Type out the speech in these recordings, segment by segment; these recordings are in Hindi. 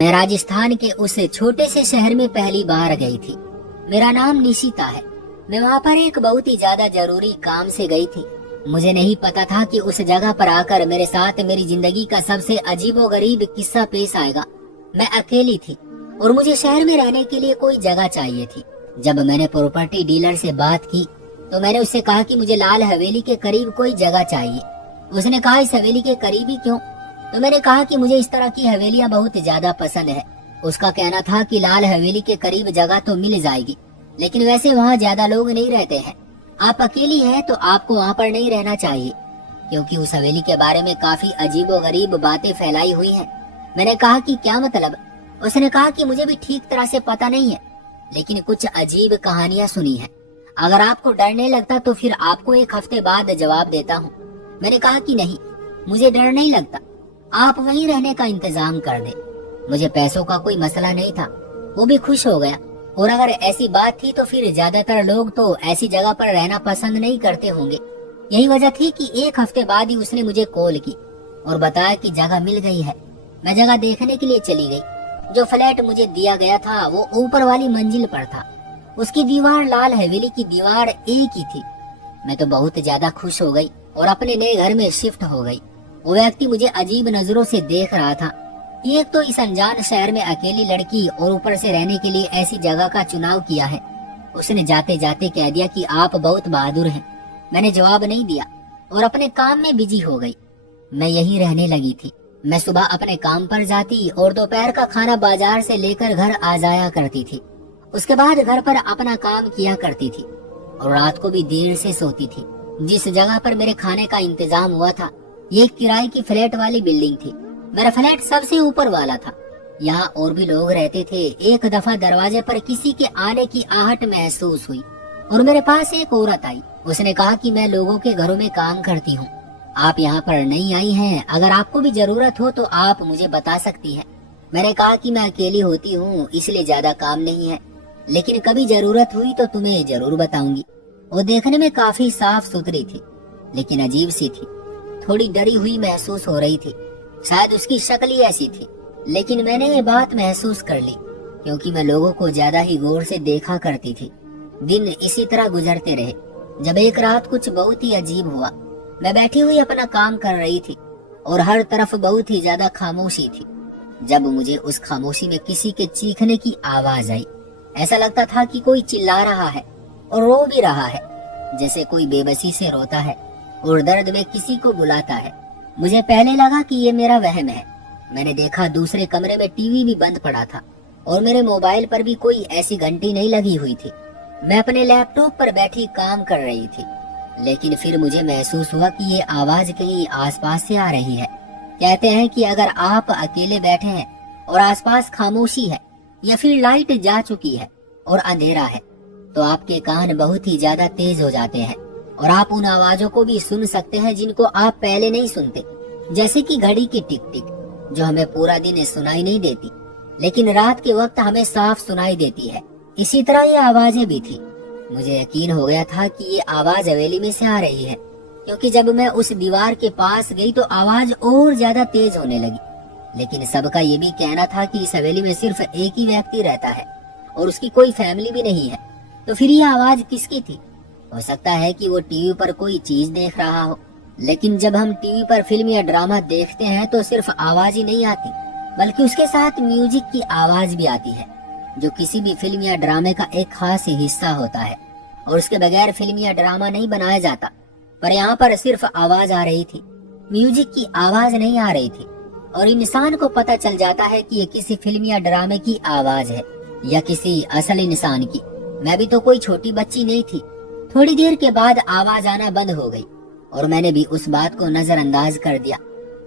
मैं राजस्थान के उस छोटे से शहर में पहली बार गई थी। मेरा नाम निशिता है। मैं वहाँ पर एक बहुत ही ज्यादा जरूरी काम से गई थी। मुझे नहीं पता था कि उस जगह पर आकर मेरे साथ मेरी जिंदगी का सबसे अजीबोगरीब किस्सा पेश आएगा। मैं अकेली थी और मुझे शहर में रहने के लिए कोई जगह चाहिए थी। जब मैंने प्रॉपर्टी डीलर से बात की तो मैंने उससे कहा कि मुझे लाल हवेली के करीब कोई जगह चाहिए। उसने कहा इस हवेली के करीब ही क्यों? तो मैंने कहा कि मुझे इस तरह की हवेलियां बहुत ज्यादा पसंद है। उसका कहना था कि लाल हवेली के करीब जगह तो मिल जाएगी, लेकिन वैसे वहाँ ज्यादा लोग नहीं रहते हैं। आप अकेली हैं तो आपको वहाँ पर नहीं रहना चाहिए, क्योंकि उस हवेली के बारे में काफी अजीबोगरीब बातें फैलाई हुई हैं। मैंने कहा कि क्या मतलब? उसने कहा कि मुझे भी ठीक तरह से पता नहीं है, लेकिन कुछ अजीब कहानियां सुनी है। अगर आपको डर नहीं लगता तो फिर आपको एक हफ्ते बाद जवाब देता हूँ। मैंने कहा कि नहीं, मुझे डर नहीं लगता, आप वहीं रहने का इंतजाम कर दे। मुझे पैसों का कोई मसला नहीं था। वो भी खुश हो गया। और अगर ऐसी बात थी तो फिर ज्यादातर लोग तो ऐसी जगह पर रहना पसंद नहीं करते होंगे। यही वजह थी कि एक हफ्ते बाद ही उसने मुझे कॉल की और बताया कि जगह मिल गई है। मैं जगह देखने के लिए चली गई। जो फ्लैट मुझे दिया गया था वो ऊपर वाली मंजिल पर था। उसकी दीवार लाल हवेली की दीवार एक ही थी। मैं तो बहुत ज्यादा खुश हो गई और अपने नए घर में शिफ्ट हो गई। वो व्यक्ति मुझे अजीब नजरों से देख रहा था। एक तो इस अनजान शहर में अकेली लड़की और ऊपर से रहने के लिए ऐसी जगह का चुनाव किया है। उसने जाते जाते कह दिया कि आप बहुत बहादुर हैं। मैंने जवाब नहीं दिया और अपने काम में बिजी हो गई। मैं यहीं रहने लगी थी। मैं सुबह अपने काम पर जाती और दोपहर का खाना बाजार से लेकर घर आ जाया करती थी। उसके बाद घर पर अपना काम किया करती थी और रात को भी देर से सोती थी। जिस जगह पर मेरे खाने का इंतजाम हुआ था ये किराए की फ्लैट वाली बिल्डिंग थी। मेरा फ्लैट सबसे ऊपर वाला था। यहाँ और भी लोग रहते थे। एक दफा दरवाजे पर किसी के आने की आहट महसूस हुई और मेरे पास एक औरत आई। उसने कहा कि मैं लोगों के घरों में काम करती हूँ, आप यहाँ पर नहीं आई हैं, अगर आपको भी जरूरत हो तो आप मुझे बता सकती हैं। मैंने कहा कि मैं अकेली होती हूँ इसलिए ज्यादा काम नहीं है, लेकिन कभी जरूरत हुई तो तुम्हें जरूर बताऊंगी। वो देखने में काफी साफ सुथरी थी, लेकिन अजीब सी थी। थोड़ी डरी हुई महसूस हो रही थी। शायद उसकी शक्ल ही ऐसी थी। लेकिन मैंने ये बात महसूस कर ली क्योंकि मैं लोगों को ज्यादा ही गौर से देखा करती थी। दिन इसी तरह गुजरते रहे जब एक रात कुछ बहुत ही अजीब हुआ। मैं बैठी हुई अपना काम कर रही थी और हर तरफ बहुत ही ज्यादा खामोशी थी। जब मुझे उस खामोशी में किसी के चीखने की आवाज आई। ऐसा लगता था कि कोई चिल्ला रहा है और रो भी रहा है, जैसे कोई बेबसी से रोता है और दर्द में किसी को बुलाता है। मुझे पहले लगा कि ये मेरा वहम है। मैंने देखा दूसरे कमरे में टीवी भी बंद पड़ा था और मेरे मोबाइल पर भी कोई ऐसी घंटी नहीं लगी हुई थी। मैं अपने लैपटॉप पर बैठी काम कर रही थी, लेकिन फिर मुझे महसूस हुआ कि ये आवाज कहीं आसपास से आ रही है। कहते हैं कि अगर आप अकेले बैठे हैं और आसपास खामोशी है या फिर लाइट जा चुकी है और अंधेरा है तो आपके कान बहुत ही ज्यादा तेज हो जाते हैं और आप उन आवाजों को भी सुन सकते हैं जिनको आप पहले नहीं सुनते, जैसे कि घड़ी की टिक टिक जो हमें पूरा दिन सुनाई नहीं देती लेकिन रात के वक्त हमें साफ सुनाई देती है। इसी तरह ये आवाजें भी थी। मुझे यकीन हो गया था कि ये आवाज हवेली में से आ रही है, क्योंकि जब मैं उस दीवार के पास गई तो आवाज और ज्यादा तेज होने लगी। लेकिन सबका ये भी कहना था कि इस हवेली में सिर्फ एक ही व्यक्ति रहता है और उसकी कोई फैमिली भी नहीं है। तो फिर ये आवाज किसकी थी? हो सकता है कि वो टीवी पर कोई चीज देख रहा हो, लेकिन जब हम टीवी पर फिल्म या ड्रामा देखते हैं तो सिर्फ आवाज ही नहीं आती, बल्कि उसके साथ म्यूजिक की आवाज भी आती है, जो किसी भी फिल्म या ड्रामे का एक खास हिस्सा होता है और उसके बगैर फिल्म या ड्रामा नहीं बनाया जाता। पर यहाँ पर सिर्फ आवाज आ रही थी, म्यूजिक की आवाज नहीं आ रही थी और इंसान को पता चल जाता है कि ये किसी फिल्म या ड्रामे की आवाज है या किसी असल इंसान की। मैं भी तो कोई छोटी बच्ची नहीं थी। थोड़ी देर के बाद आवाज आना बंद हो गई और मैंने भी उस बात को नजरअंदाज कर दिया।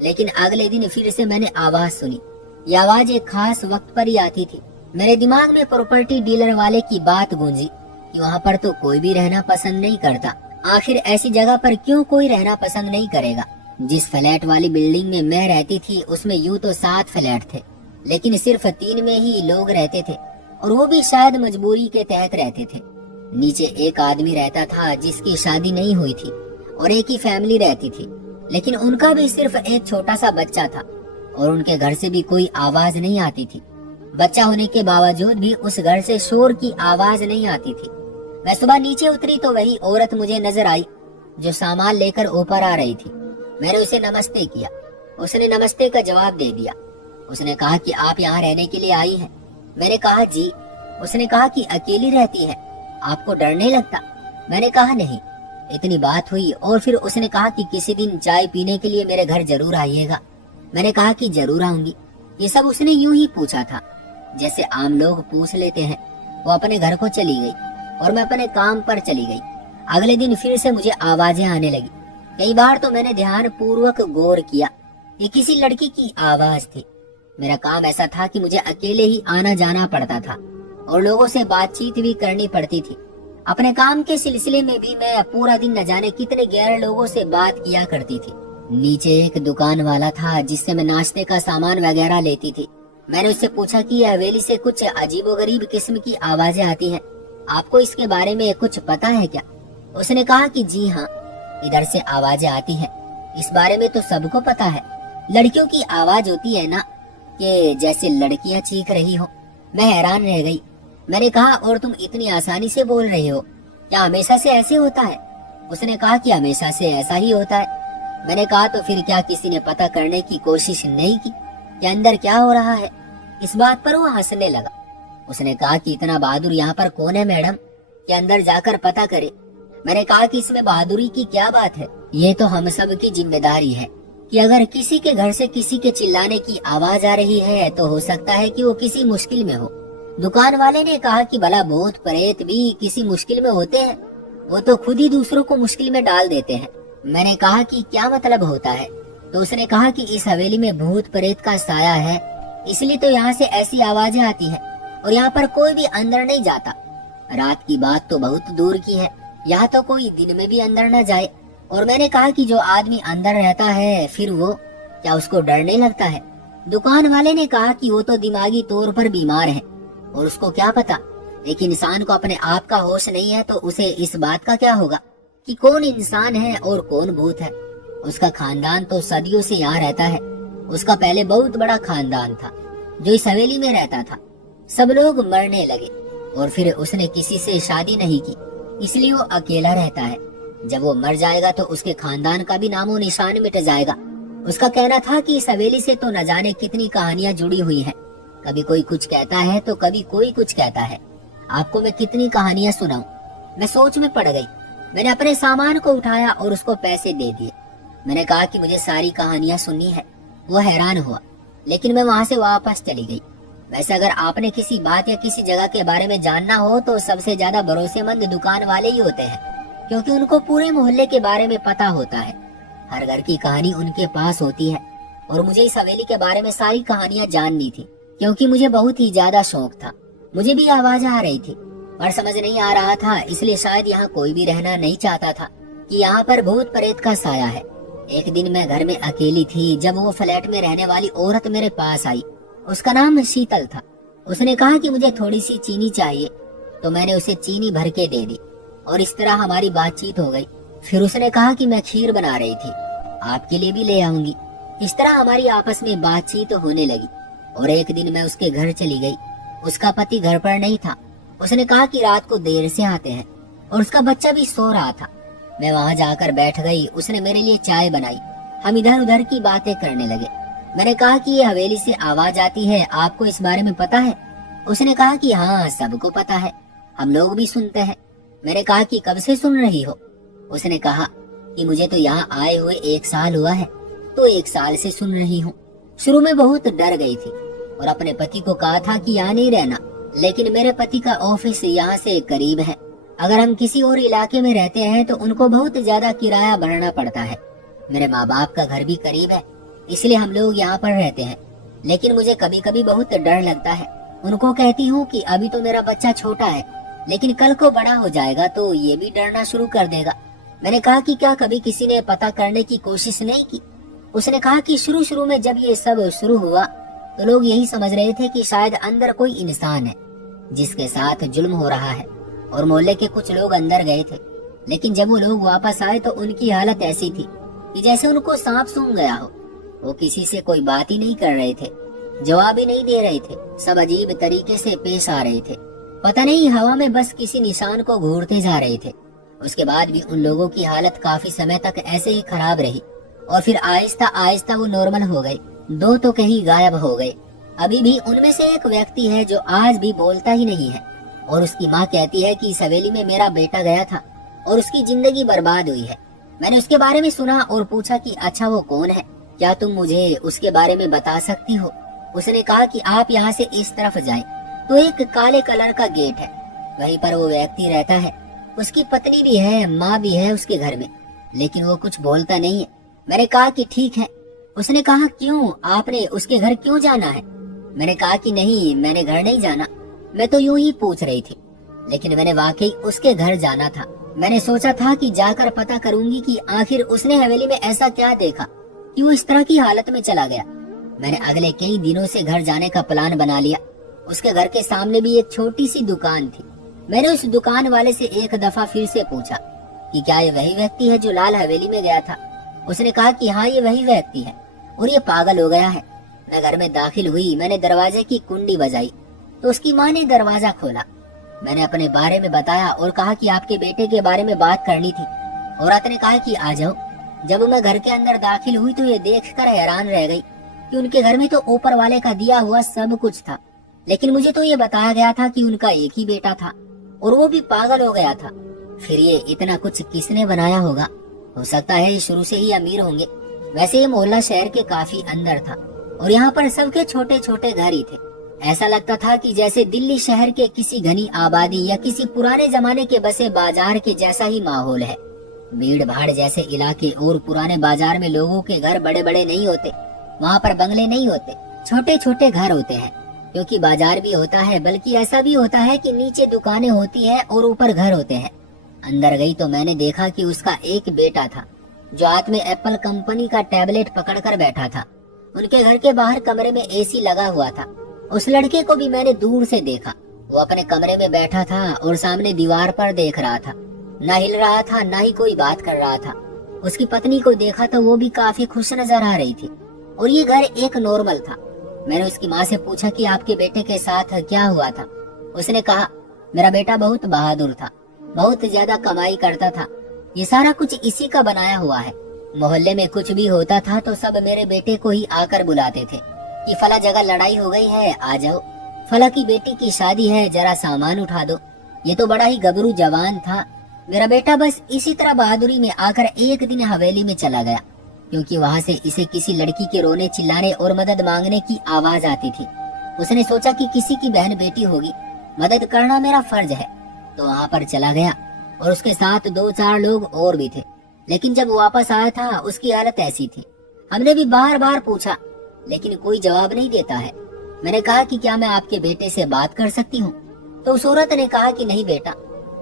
लेकिन अगले दिन फिर से मैंने आवाज सुनी। ये आवाज एक खास वक्त पर ही आती थी। मेरे दिमाग में प्रॉपर्टी डीलर वाले की बात गूंजी कि वहाँ पर तो कोई भी रहना पसंद नहीं करता। आखिर ऐसी जगह पर क्यों कोई रहना पसंद नहीं करेगा? जिस फ्लैट वाली बिल्डिंग में मैं रहती थी उसमें यूं तो 7 फ्लैट थे, लेकिन सिर्फ 3 में ही लोग रहते थे और वो भी शायद मजबूरी के तहत रहते थे। नीचे एक आदमी रहता था जिसकी शादी नहीं हुई थी और एक ही फैमिली रहती थी, लेकिन उनका भी सिर्फ एक छोटा सा बच्चा था। और उनके घर से भी कोई आवाज नहीं आती थी। बच्चा होने के बावजूद भी उस घर से शोर की आवाज नहीं आती थी। मैं सुबह नीचे उतरी तो वही औरत मुझे नजर आई जो सामान लेकर ऊपर आ रही थी। मैंने उसे नमस्ते किया। उसने नमस्ते का जवाब दे दिया। उसने कहा कि आप यहाँ रहने के लिए आई हैं? मैंने कहा जी। उसने कहा कि अकेली रहती है, आपको डर नहीं लगता? मैंने कहा नहीं। इतनी बात हुई और फिर उसने कहा कि किसी दिन चाय पीने के लिए मेरे घर जरूर आइएगा। मैंने कहा कि जरूर आऊंगी। ये सब उसने यूं ही पूछा था जैसे आम लोग पूछ लेते हैं। वो अपने घर को चली गई और मैं अपने काम पर चली गई। अगले दिन फिर से मुझे आवाजें आने लगी। कई बार तो मैंने ध्यान पूर्वक गौर किया, ये किसी लड़की की आवाज थी। मेरा काम ऐसा था कि मुझे अकेले ही आना जाना पड़ता था और लोगों से बातचीत भी करनी पड़ती थी। अपने काम के सिलसिले में भी मैं पूरा दिन न जाने कितने गैर लोगों से बात किया करती थी। नीचे एक दुकान वाला था जिससे मैं नाश्ते का सामान वगैरह लेती थी। मैंने उससे पूछा कि हवेली से कुछ अजीबोगरीब किस्म की आवाजें आती हैं, आपको इसके बारे में कुछ पता है क्या? उसने कहा कि जी हाँ, इधर से आवाजें आती हैं। इस बारे में तो सबको पता है। लड़कियों की आवाज होती है ना, कि जैसे लड़कियां चीख रही हो। मैं हैरान रह गई। मैंने कहा और तुम इतनी आसानी से बोल रहे हो, क्या हमेशा से ऐसे होता है? उसने कहा कि हमेशा से ऐसा ही होता है। मैंने कहा तो फिर क्या किसी ने पता करने की कोशिश नहीं की कि अंदर क्या हो रहा है? इस बात पर वो हंसने लगा। उसने कहा कि इतना बहादुर यहाँ पर कौन है मैडम कि अंदर जाकर पता करे? मैंने कहा कि इसमें बहादुरी की क्या बात है, ये तो हम सब की जिम्मेदारी है कि अगर किसी के घर से किसी के चिल्लाने की आवाज आ रही है तो हो सकता है कि वो किसी मुश्किल में हो। दुकान वाले ने कहा कि भला भूत प्रेत भी किसी मुश्किल में होते हैं? वो तो खुद ही दूसरों को मुश्किल में डाल देते हैं। मैंने कहा कि क्या मतलब होता है? तो उसने कहा कि इस हवेली में भूत प्रेत का साया है, इसलिए तो यहाँ से ऐसी आवाजें आती हैं और यहाँ पर कोई भी अंदर नहीं जाता। रात की बात तो बहुत दूर की है, यहाँ तो कोई दिन में भी अंदर न जाए। और मैंने कहा कि जो आदमी अंदर रहता है फिर वो, क्या उसको डर नहीं लगता है? दुकान वाले ने कहा कि वो तो दिमागी तौर पर बीमार है और उसको क्या पता, एक इंसान को अपने आप का होश नहीं है तो उसे इस बात का क्या होगा कि कौन इंसान है और कौन भूत है। उसका खानदान तो सदियों से यहाँ रहता है। उसका पहले बहुत बड़ा खानदान था जो इस हवेली में रहता था। सब लोग मरने लगे और फिर उसने किसी से शादी नहीं की, इसलिए वो अकेला रहता है। जब वो मर जाएगा तो उसके खानदान का भी नामो निशान मिट जाएगा। उसका कहना था कि इस हवेली से तो न जाने कितनी कहानियां जुड़ी हुई हैं। कभी कोई कुछ कहता है तो कभी कोई कुछ कहता है। आपको मैं कितनी कहानियां सुनाऊं? मैं सोच में पड़ गई। मैंने अपने सामान को उठाया और उसको पैसे दे दिए। मैंने कहा कि मुझे सारी कहानियां सुननी है। वो हैरान हुआ, लेकिन मैं वहाँ से वापस चली गई। वैसे अगर आपने किसी बात या किसी जगह के बारे में जानना हो तो सबसे ज्यादा भरोसेमंद दुकान वाले ही होते हैं, क्योंकि उनको पूरे मोहल्ले के बारे में पता होता है। हर घर की कहानी उनके पास होती है और मुझे इस हवेली के बारे में सारी कहानियां जाननी थी, क्योंकि मुझे बहुत ही ज्यादा शौक था। मुझे भी आवाज आ रही थी पर समझ नहीं आ रहा था, इसलिए शायद यहाँ कोई भी रहना नहीं चाहता था कि यहाँ पर भूत प्रेत का साया है। एक दिन मैं घर में अकेली थी जब वो फ्लैट में रहने वाली औरत मेरे पास आई। उसका नाम शीतल था। उसने कहा कि मुझे थोड़ी सी चीनी चाहिए, तो मैंने उसे चीनी भर के दे दी और इस तरह हमारी बातचीत हो गई। फिर उसने कहा कि मैं खीर बना रही थी, आपके लिए भी ले आऊंगी। इस तरह हमारी आपस में बातचीत होने लगी और एक दिन मैं उसके घर चली गई। उसका पति घर पर नहीं था। उसने कहा कि रात को देर से आते हैं और उसका बच्चा भी सो रहा था। मैं वहाँ जाकर बैठ गई। उसने मेरे लिए चाय बनाई। हम इधर उधर की बातें करने लगे। मैंने कहा कि ये हवेली से आवाज आती है, आपको इस बारे में पता है? उसने कहा कि हाँ, सबको पता है, हम लोग भी सुनते हैं। मैंने कहा कि कब से सुन रही हो? उसने कहा कि मुझे तो यहाँ आए हुए 1 साल हुआ है, तो 1 साल से सुन रही हूँ। शुरू में बहुत डर गई थी और अपने पति को कहा था कि यहाँ नहीं रहना, लेकिन मेरे पति का ऑफिस यहाँ से करीब है। अगर हम किसी और इलाके में रहते हैं तो उनको बहुत ज्यादा किराया भरना पड़ता है। मेरे माँ बाप का घर भी करीब है, इसलिए हम लोग यहाँ पर रहते हैं। लेकिन मुझे कभी कभी बहुत डर लगता है। उनको कहती हूँ कि अभी तो मेरा बच्चा छोटा है, लेकिन कल को बड़ा हो जाएगा तो ये भी डरना शुरू कर देगा। मैंने कहा कि क्या कभी किसी ने पता करने की कोशिश नहीं की? उसने कहा कि शुरू शुरू में जब ये सब शुरू हुआ तो लोग यही समझ रहे थे कि शायद अंदर कोई इंसान है जिसके साथ जुल्म हो रहा है, और मोहल्ले के कुछ लोग अंदर गए थे। लेकिन जब वो लोग वापस आए तो उनकी हालत ऐसी थी कि जैसे उनको सांप सूंघ गया हो। वो किसी से कोई बात ही नहीं कर रहे थे, जवाब ही नहीं दे रहे थे, सब अजीब तरीके से पेश आ रहे थे। पता नहीं हवा में बस किसी निशान को घूरते जा रहे थे। उसके बाद भी उन लोगों की हालत काफी समय तक ऐसे ही खराब रही और फिर आहिस्ता आहिस्ता वो नॉर्मल हो गए। दो तो कहीं गायब हो गए। अभी भी उनमें से एक व्यक्ति है जो आज भी बोलता ही नहीं है और उसकी माँ कहती है कि इस हवेली में मेरा बेटा गया था और उसकी जिंदगी बर्बाद हुई है। मैंने उसके बारे में सुना और पूछा कि अच्छा वो कौन है, क्या तुम मुझे उसके बारे में बता सकती हो? उसने कहा कि आप यहाँ से इस तरफ जाएं तो एक काले कलर का गेट है, वहीं पर वो व्यक्ति रहता है। उसकी पत्नी भी है, माँ भी है उसके घर में, लेकिन वो कुछ बोलता नहीं है। मैंने कहा कि ठीक है। उसने कहा क्यों, आपने उसके घर क्यों जाना है? मैंने कहा कि नहीं, मैंने घर नहीं जाना, मैं तो यूं ही पूछ रही थी, लेकिन मैंने वाकई उसके घर जाना था। मैंने सोचा था कि जाकर पता करूंगी कि आखिर उसने हवेली में ऐसा क्या देखा कि वो इस तरह की हालत में चला गया। मैंने अगले कई दिनों से घर जाने का प्लान बना लिया। उसके घर के सामने भी एक छोटी सी दुकान थी। मैंने उस दुकान वाले से एक दफा फिर से पूछा कि क्या ये वही व्यक्ति है जो लाल हवेली में गया था? उसने कहा कि हाँ, ये वही व्यक्ति है और ये पागल हो गया है। मैं घर में दाखिल हुई, मैंने दरवाजे की कुंडी बजाई तो उसकी माँ ने दरवाजा खोला। मैंने अपने बारे में बताया और कहा कि आपके बेटे के बारे में बात करनी थी। औरत ने कहा कि आ जाओ। जब मैं घर के अंदर दाखिल हुई तो ये देखकर हैरान रह गई कि उनके घर में तो ऊपर वाले का दिया हुआ सब कुछ था, लेकिन मुझे तो ये बताया गया था कि उनका एक ही बेटा था और वो भी पागल हो गया था। फिर ये इतना कुछ किसने बनाया होगा? हो सकता है शुरू से ही अमीर होंगे। वैसे ये मोहल्ला शहर के काफी अंदर था और यहाँ पर सबके छोटे छोटे घर ही थे। ऐसा लगता था कि जैसे दिल्ली शहर के किसी घनी आबादी या किसी पुराने जमाने के बसे बाजार के जैसा ही माहौल है। भीड़ भाड़ जैसे इलाके और पुराने बाजार में लोगों के घर बड़े बड़े नहीं होते, वहाँ पर बंगले नहीं होते, छोटे छोटे घर होते हैं। क्योंकि बाजार भी होता है, बल्कि ऐसा भी होता है कि नीचे दुकानें होती है और ऊपर घर होते हैं। अंदर गई तो मैंने देखा कि उसका एक बेटा था जो हाथ में एप्पल कंपनी का टैबलेट पकड़कर बैठा था। उनके घर के बाहर कमरे में एसी लगा हुआ था। उस लड़के को भी मैंने दूर से देखा। वो अपने कमरे में बैठा था और सामने दीवार पर देख रहा था, ना हिल रहा था, ना ही कोई बात कर रहा था। उसकी पत्नी को देखा तो वो भी काफी खुश नजर आ रही थी और ये घर एक नॉर्मल था। मैंने उसकी माँ से पूछा कि आपके बेटे के साथ क्या हुआ था? उसने कहा मेरा बेटा बहुत बहादुर था, बहुत ज्यादा कमाई करता था, ये सारा कुछ इसी का बनाया हुआ है। मोहल्ले में कुछ भी होता था तो सब मेरे बेटे को ही आकर बुलाते थे कि फला जगह लड़ाई हो गई है, आ जाओ, फला की बेटी की शादी है, जरा सामान उठा दो। ये तो बड़ा ही गबरू जवान था। मेरा बेटा बस इसी तरह बहादुरी में आकर एक दिन हवेली में चला गया, क्योंकि वहाँ से इसे किसी लड़की के रोने चिल्लाने और मदद मांगने की आवाज आती थी। उसने सोचा कि किसी की बहन बेटी होगी, मदद करना मेरा फर्ज है, तो वहाँ पर चला गया और उसके साथ 2-4 लोग और भी थे। लेकिन जब वापस आया था उसकी हालत ऐसी थी। हमने भी बार बार पूछा लेकिन कोई जवाब नहीं देता है। मैंने कहा कि क्या मैं आपके बेटे से बात कर सकती हूँ? तो उस औरत ने कहा कि नहीं बेटा,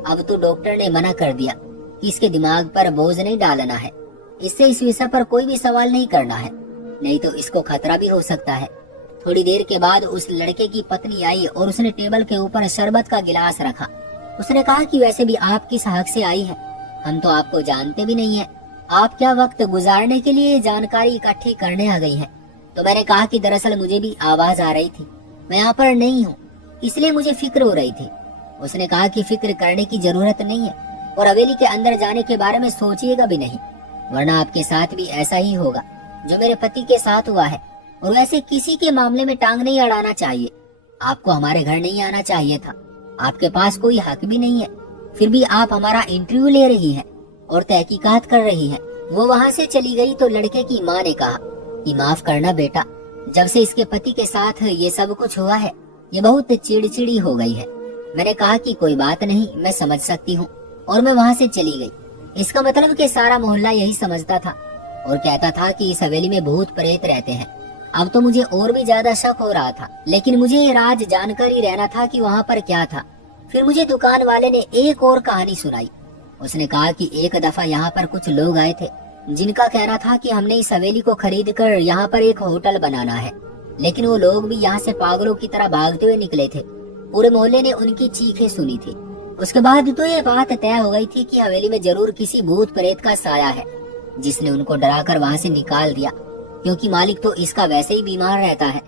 अब तो डॉक्टर ने मना कर दिया कि इसके दिमाग पर बोझ नहीं डालना है, इससे इस विषय पर कोई भी सवाल नहीं करना है, नहीं तो इसको खतरा भी हो सकता है। थोड़ी देर के बाद उस लड़के की पत्नी आई और उसने टेबल के ऊपर शरबत का गिलास रखा। उसने कहा कि वैसे भी आप किस हक से आई है, हम तो आपको जानते भी नहीं है, आप क्या वक्त गुजारने के लिए जानकारी इकट्ठी करने आ गई है। तो मैंने कहा कि दरअसल मुझे भी आवाज आ रही थी, मैं यहाँ पर नहीं हूँ, इसलिए मुझे फिक्र हो रही थी। उसने कहा कि फिक्र करने की जरूरत नहीं है और हवेली के अंदर जाने के बारे में सोचिएगा भी नहीं, वरना आपके साथ भी ऐसा ही होगा जो मेरे पति के साथ हुआ है। और वैसे किसी के मामले में टांग नहीं अड़ाना चाहिए। आपको हमारे घर नहीं आना चाहिए था, आपके पास कोई हक भी नहीं है, फिर भी आप हमारा इंटरव्यू ले रही हैं और तहकीकात कर रही हैं। वो वहाँ से चली गई तो लड़के की माँ ने कहा कि माफ करना बेटा, जब से इसके पति के साथ ये सब कुछ हुआ है ये बहुत चिड़चिड़ी हो गई है। मैंने कहा कि कोई बात नहीं, मैं समझ सकती हूँ, और मैं वहाँ से चली गई। इसका मतलब कि सारा मोहल्ला यही समझता था और कहता था कि इस हवेली में भूत प्रेत रहते हैं। अब तो मुझे और भी ज्यादा शक हो रहा था, लेकिन मुझे ये राज जानकर ही रहना था कि वहाँ पर क्या था। फिर मुझे दुकान वाले ने एक और कहानी सुनाई। उसने कहा कि एक दफा यहाँ पर कुछ लोग आए थे जिनका कहना था कि हमने इस हवेली को खरीद कर यहाँ पर एक होटल बनाना है, लेकिन वो लोग भी यहाँ से पागलों की तरह भागते हुए निकले थे। पूरे मोहल्ले ने उनकी चीखें सुनी थी। उसके बाद तो ये बात तय हो गई थी कि हवेली में जरूर किसी भूत प्रेत का साया है जिसने उनको डराकर वहाँ से निकाल दिया। क्योंकि मालिक तो इसका वैसे ही बीमार रहता है।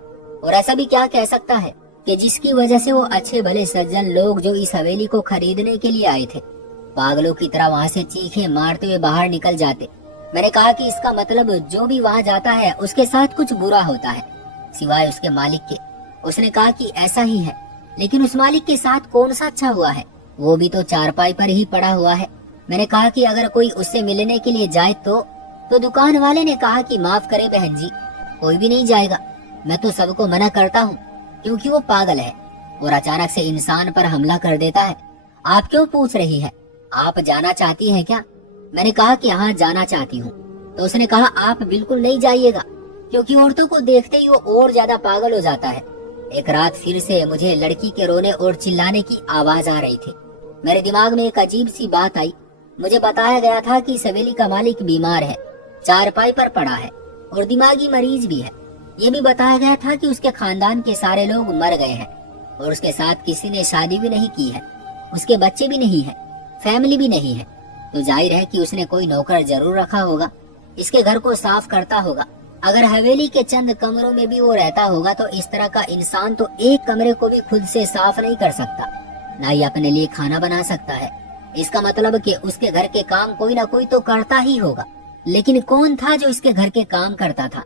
और ऐसा भी क्या कह सकता है कि जिसकी वजह से वो अच्छे भले सज्जन लोग जो इस हवेली को खरीदने के लिए आए थे, पागलों की तरह वहाँ से चीखें मारते हुए बाहर निकल जाते। मैंने कहा कि इसका मतलब जो भी वहाँ जाता है उसके साथ कुछ बुरा होता है, सिवाय उसके मालिक के। उसने कहा कि ऐसा ही है, लेकिन उस मालिक के साथ कौन सा अच्छा हुआ है, वो भी तो चारपाई पर ही पड़ा हुआ है। मैंने कहा कि अगर कोई उससे मिलने के लिए जाए तो दुकान वाले ने कहा कि माफ करे बहन जी, कोई भी नहीं जाएगा। मैं तो सबको मना करता हूँ क्योंकि वो पागल है और अचानक से इंसान पर हमला कर देता है। आप क्यों पूछ रही है, आप जाना चाहती हैं क्या? मैंने कहा कि हाँ जाना चाहती हूँ। तो उसने कहा आप बिल्कुल नहीं जाइएगा, क्योंकि औरतों को देखते ही वो और ज्यादा पागल हो जाता है। एक रात फिर से मुझे लड़की के रोने और चिल्लाने की आवाज आ रही थी। मेरे दिमाग में एक अजीब सी बात आई। मुझे बताया गया था कि इस हवेली का मालिक बीमार है, चारपाई पर पड़ा है और दिमागी मरीज भी है। ये भी बताया गया था कि उसके खानदान के सारे लोग मर गए हैं और उसके साथ किसी ने शादी भी नहीं की है, उसके बच्चे भी नहीं है, फैमिली भी नहीं है। तो जाहिर है कि उसने कोई नौकर जरूर रखा होगा, इसके घर को साफ करता होगा। अगर हवेली के चंद कमरों में भी वो रहता होगा तो इस तरह का इंसान तो एक कमरे को भी खुद से साफ नहीं कर सकता, ना ही अपने लिए खाना बना सकता है। इसका मतलब कि उसके घर के काम कोई ना कोई तो करता ही होगा। लेकिन कौन था जो इसके घर के काम करता था?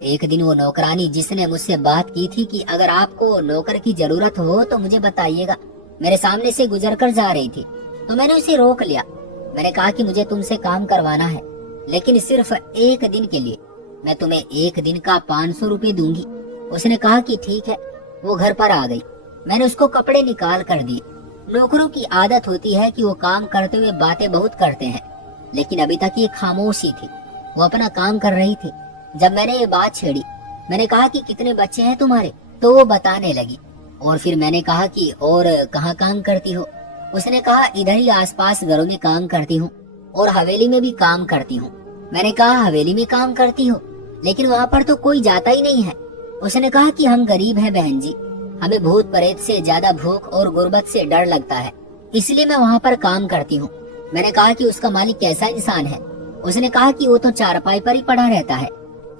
एक दिन वो नौकरानी जिसने मुझसे बात की थी कि अगर आपको नौकर की जरूरत हो तो मुझे बताइएगा, मेरे सामने से गुजर कर जा रही थी। तो मैंने उसे रोक लिया। मैंने कहा कि मुझे तुमसे काम करवाना है, लेकिन सिर्फ एक दिन के लिए। मैं तुम्हें एक दिन का 500 रुपए दूंगी। उसने कहा कि ठीक है। वो घर पर आ गई। मैंने उसको कपड़े निकाल कर दिए। नौकरों की आदत होती है कि वो काम करते हुए बातें बहुत करते हैं, लेकिन अभी तक ये खामोश ही थी। वो अपना काम कर रही थी। जब मैंने ये बात छेड़ी, मैंने कहा कि कितने बच्चे हैं तुम्हारे, तो वो बताने लगी। और फिर मैंने कहा कि और कहाँ काम करती हो? उसने कहा इधर ही आसपास घरों में काम करती हूँ और हवेली में भी काम करती हूँ। मैंने कहा हवेली में काम करती हो, लेकिन वहाँ पर तो कोई जाता ही नहीं है। उसने कहा कि हम गरीब हैं बहन जी, हमें भूत प्रेत से ज्यादा भूख और गुर्बत से डर लगता है, इसलिए मैं वहाँ पर काम करती हूँ। मैंने कहा कि उसका मालिक कैसा इंसान है? उसने कहा कि वो तो चारपाई पर ही पड़ा रहता है।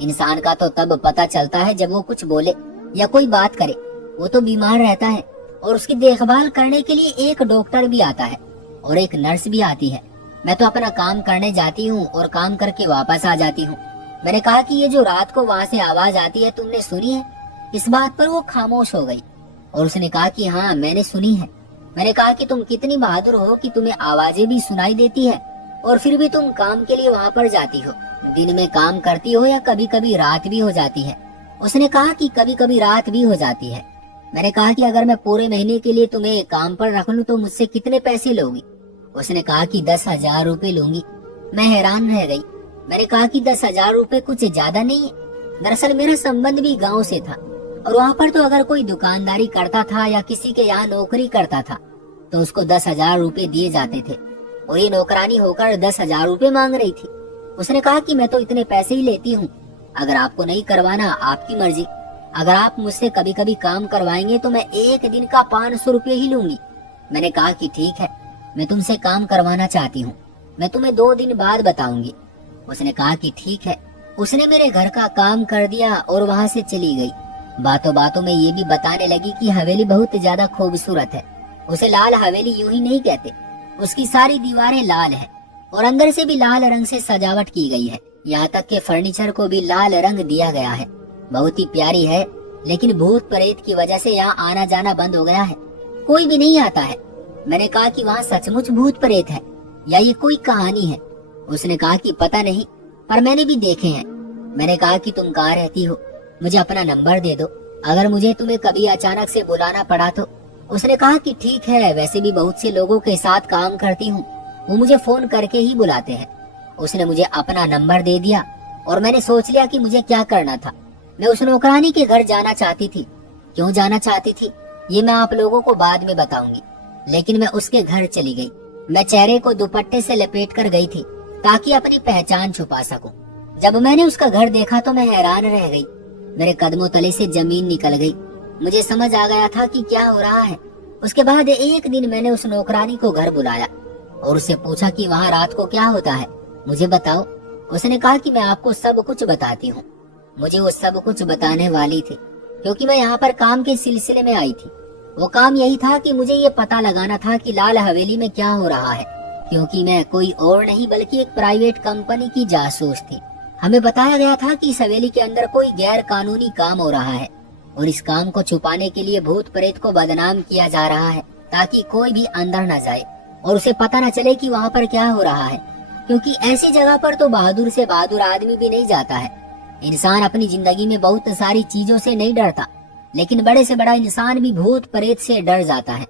इंसान का तो तब पता चलता है जब वो कुछ बोले या कोई बात करे। वो तो बीमार रहता है और उसकी देखभाल करने के लिए एक डॉक्टर भी आता है और एक नर्स भी आती है। मैं तो अपना काम करने जाती हूँ और काम करके वापस आ जाती हूँ। मैंने कहा कि ये जो रात को वहाँ से आवाज आती है तुमने सुनी है? इस बात पर वो खामोश हो गई और उसने कहा कि हाँ मैंने सुनी है। मैंने कहा कि तुम कितनी बहादुर हो कि तुम्हें आवाजें भी सुनाई देती है और फिर भी तुम काम के लिए वहाँ पर जाती हो। दिन में काम करती हो या कभी कभी रात भी हो जाती है? उसने कहा कि कभी कभी रात भी हो जाती है। मैंने कहा कि अगर मैं पूरे महीने के लिए तुम्हें काम पर रख लूं तो मुझसे कितने पैसे लोगी? उसने कहा कि 10,000 रुपए लूंगी। मैं हैरान रह गई। मैंने कहा कि 10,000 रुपए कुछ ज्यादा नहीं है। दरअसल मेरा संबंध भी गांव से था और वहाँ पर तो अगर कोई दुकानदारी करता था या किसी के यहाँ नौकरी करता था तो उसको 10,000 रुपए दिए जाते थे, और ये नौकरानी होकर 10,000 रुपए मांग रही थी। उसने कहा कि मैं तो इतने पैसे ही लेती हूँ, अगर आपको नहीं करवाना आपकी मर्जी। अगर आप मुझसे कभी कभी काम करवाएंगे तो मैं एक दिन का 500 रुपये ही लूंगी। मैंने कहा कि ठीक है, मैं तुमसे काम करवाना चाहती हूँ, मैं तुम्हें 2 दिन बाद बताऊंगी। उसने कहा कि ठीक है। उसने मेरे घर का काम कर दिया और वहाँ से चली गई। बातों बातों में ये भी बताने लगी कि हवेली बहुत ज्यादा खूबसूरत है। उसे लाल हवेली यूं ही नहीं कहते, उसकी सारी दीवारें लाल है और अंदर से भी लाल रंग से सजावट की गई है। यहाँ तक के फर्नीचर को भी लाल रंग दिया गया है। बहुत ही प्यारी है, लेकिन भूत प्रेत की वजह से यहाँ आना जाना बंद हो गया है, कोई भी नहीं आता है। मैंने कहा कि वहाँ सचमुच भूत प्रेत है या ये कोई कहानी है? उसने कहा कि पता नहीं, पर मैंने भी देखे हैं। मैंने कहा कि तुम कहाँ रहती हो, मुझे अपना नंबर दे दो, अगर मुझे तुम्हें कभी अचानक से बुलाना पड़ा तो। उसने कहा कि ठीक है, वैसे भी बहुत से लोगों के साथ काम करती हूँ, वो मुझे फोन करके ही बुलाते हैं। उसने मुझे अपना नंबर दे दिया और मैंने सोच लिया कि मुझे क्या करना था। मैं उस नौकरानी के घर जाना चाहती थी। क्यों जाना चाहती थी ये मैं आप लोगों को बाद में बताऊंगी, लेकिन मैं उसके घर चली गई। मैं चेहरे को दुपट्टे से लपेट कर गई थी ताकि अपनी पहचान छुपा सकूं। जब मैंने उसका घर देखा तो मैं हैरान रह गई। मेरे कदमों तले से जमीन निकल गई। मुझे समझ आ गया था कि क्या हो रहा है। उसके बाद एक दिन मैंने उस नौकरानी को घर बुलाया और उससे पूछा कि वहाँ रात को क्या होता है, मुझे बताओ। उसने कहा कि मैं आपको सब कुछ बताती हूँ। मुझे वो सब कुछ बताने वाली थी, क्योंकि मैं यहाँ पर काम के सिलसिले में आई थी। वो काम यही था कि मुझे ये पता लगाना था कि लाल हवेली में क्या हो रहा है, क्योंकि मैं कोई और नहीं बल्कि एक प्राइवेट कंपनी की जासूस थी। हमें बताया गया था कि इस हवेली के अंदर कोई गैर कानूनी काम हो रहा है और इस काम को छुपाने के लिए भूत प्रेत को बदनाम किया जा रहा है, ताकि कोई भी अंदर न जाए और उसे पता न चले कि वहाँ पर क्या हो रहा है, क्योंकि ऐसी जगह पर तो बहादुर से बहादुर आदमी भी नहीं जाता है। इंसान अपनी जिंदगी में बहुत सारी चीजों से नहीं डरता, लेकिन बड़े से बड़ा इंसान भी भूत प्रेत से डर जाता है,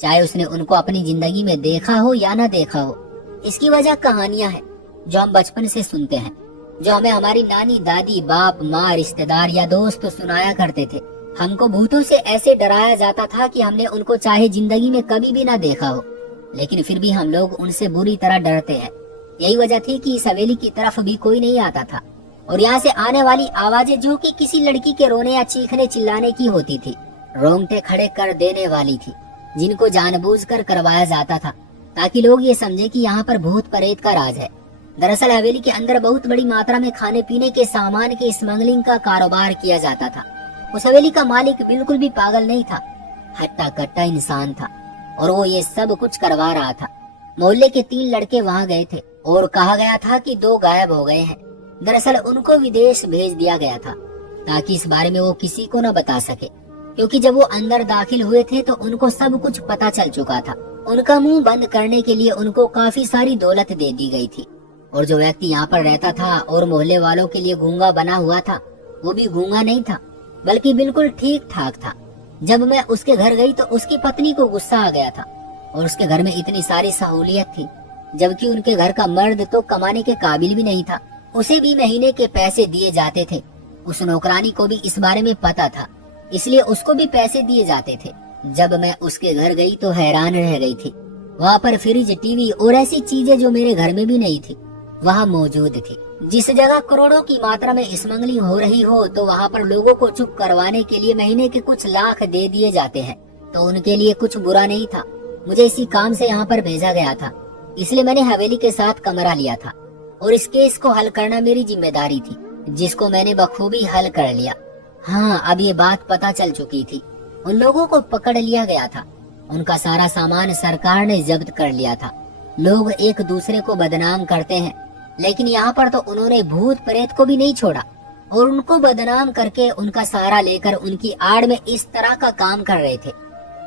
चाहे उसने उनको अपनी जिंदगी में देखा हो या ना देखा हो। इसकी वजह कहानियां हैं जो हम बचपन से सुनते हैं, जो हमें हमारी नानी, दादी, बाप, माँ, रिश्तेदार या दोस्त सुनाया करते थे। हमको भूतों से ऐसे डराया जाता था कि हमने उनको चाहे जिंदगी में कभी भी ना देखा हो, लेकिन फिर भी हम लोग उनसे बुरी तरह डरते हैं। यही वजह थी कि इस हवेली की तरफ भी कोई नहीं आता था और यहाँ से आने वाली आवाजें जो कि किसी लड़की के रोने या चीखने चिल्लाने की होती थी, रोंगटे खड़े कर देने वाली थी, जिनको जानबूझकर करवाया जाता था ताकि लोग ये समझे कि यहाँ पर भूत प्रेत का राज है। दरअसल हवेली के अंदर बहुत बड़ी मात्रा में खाने पीने के सामान के स्मगलिंग का कारोबार किया जाता था। उस हवेली का मालिक बिल्कुल भी पागल नहीं था, हट्टा कट्टा इंसान था और वो ये सब कुछ करवा रहा था। मोहल्ले के 3 लड़के वहाँ गए थे और कहा गया था कि 2 गायब हो गए हैं। दरअसल उनको विदेश भेज दिया गया था ताकि इस बारे में वो किसी को न बता सके, क्योंकि जब वो अंदर दाखिल हुए थे तो उनको सब कुछ पता चल चुका था। उनका मुंह बंद करने के लिए उनको काफी सारी दौलत दे दी गई थी और जो व्यक्ति यहाँ पर रहता था और मोहल्ले वालों के लिए गूंगा बना हुआ था, वो भी गूंगा नहीं था बल्कि बिल्कुल ठीक ठाक था। जब मैं उसके घर गई तो उसकी पत्नी को गुस्सा आ गया था और उसके घर में इतनी सारी सहूलियत थी, जबकि उनके घर का मर्द तो कमाने के काबिल भी नहीं था। उसे भी महीने के पैसे दिए जाते थे। उस नौकरानी को भी इस बारे में पता था, इसलिए उसको भी पैसे दिए जाते थे। जब मैं उसके घर गई तो हैरान रह गई थी। वहाँ पर फ्रिज, टीवी और ऐसी चीजें जो मेरे घर में भी नहीं थी वहाँ मौजूद थी। जिस जगह करोड़ों की मात्रा में स्मगलिंग हो रही हो तो वहाँ पर लोगों को चुप करवाने के लिए महीने के कुछ लाख दे दिए जाते हैं, तो उनके लिए कुछ बुरा नहीं था। मुझे इसी काम से यहाँ पर भेजा गया था, इसलिए मैंने हवेली के साथ कमरा लिया था और इस केस को हल करना मेरी जिम्मेदारी थी, जिसको मैंने बखूबी हल कर लिया। हाँ, अब ये बात पता चल चुकी थी। उन लोगों को पकड़ लिया गया था, उनका सारा सामान सरकार ने जब्त कर लिया था। लोग एक दूसरे को बदनाम करते हैं, लेकिन यहाँ पर तो उन्होंने भूत प्रेत को भी नहीं छोड़ा और उनको बदनाम करके उनका सहारा लेकर उनकी आड़ में इस तरह का काम कर रहे थे।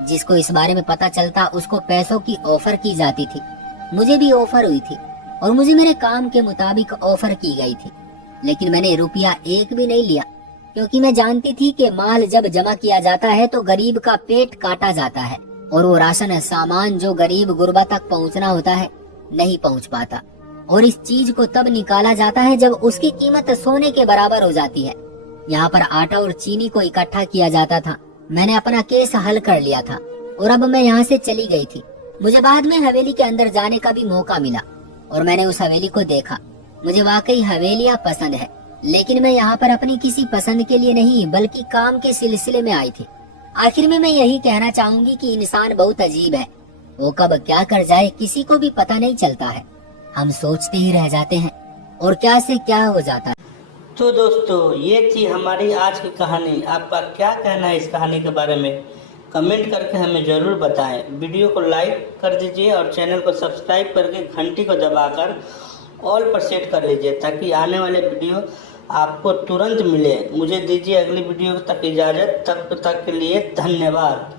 जिसको इस बारे में पता चलता उसको पैसों की ऑफर की जाती थी। मुझे भी ऑफर हुई थी और मुझे मेरे काम के मुताबिक ऑफर की गई थी, लेकिन मैंने रुपया एक भी नहीं लिया, क्योंकि मैं जानती थी कि माल जब जमा किया जाता है तो गरीब का पेट काटा जाता है और वो राशन सामान जो गरीब गुरबा तक पहुंचना होता है नहीं पहुंच पाता, और इस चीज को तब निकाला जाता है जब उसकी कीमत सोने के बराबर हो जाती है। यहाँ पर आटा और चीनी को इकट्ठा किया जाता था। मैंने अपना केस हल कर लिया था और अब मैं यहाँ से चली गई थी। मुझे बाद में हवेली के अंदर जाने का भी मौका मिला और मैंने उस हवेली को देखा। मुझे वाकई हवेलियाँ पसंद है, लेकिन मैं यहाँ पर अपनी किसी पसंद के लिए नहीं बल्कि काम के सिलसिले में आई थी। आखिर में मैं यही कहना चाहूंगी कि इंसान बहुत अजीब है, वो कब क्या कर जाए किसी को भी पता नहीं चलता है। हम सोचते ही रह जाते हैं और क्या से क्या हो जाता है। तो दोस्तों, ये थी हमारी आज की कहानी। आपका क्या कहना है इस कहानी के बारे में? कमेंट करके हमें ज़रूर बताएं। वीडियो को लाइक कर दीजिए और चैनल को सब्सक्राइब करके घंटी को दबाकर ऑल पर सेट कर लीजिए, ताकि आने वाले वीडियो आपको तुरंत मिले। मुझे दीजिए अगली वीडियो तक इजाज़त। तब तक के लिए धन्यवाद।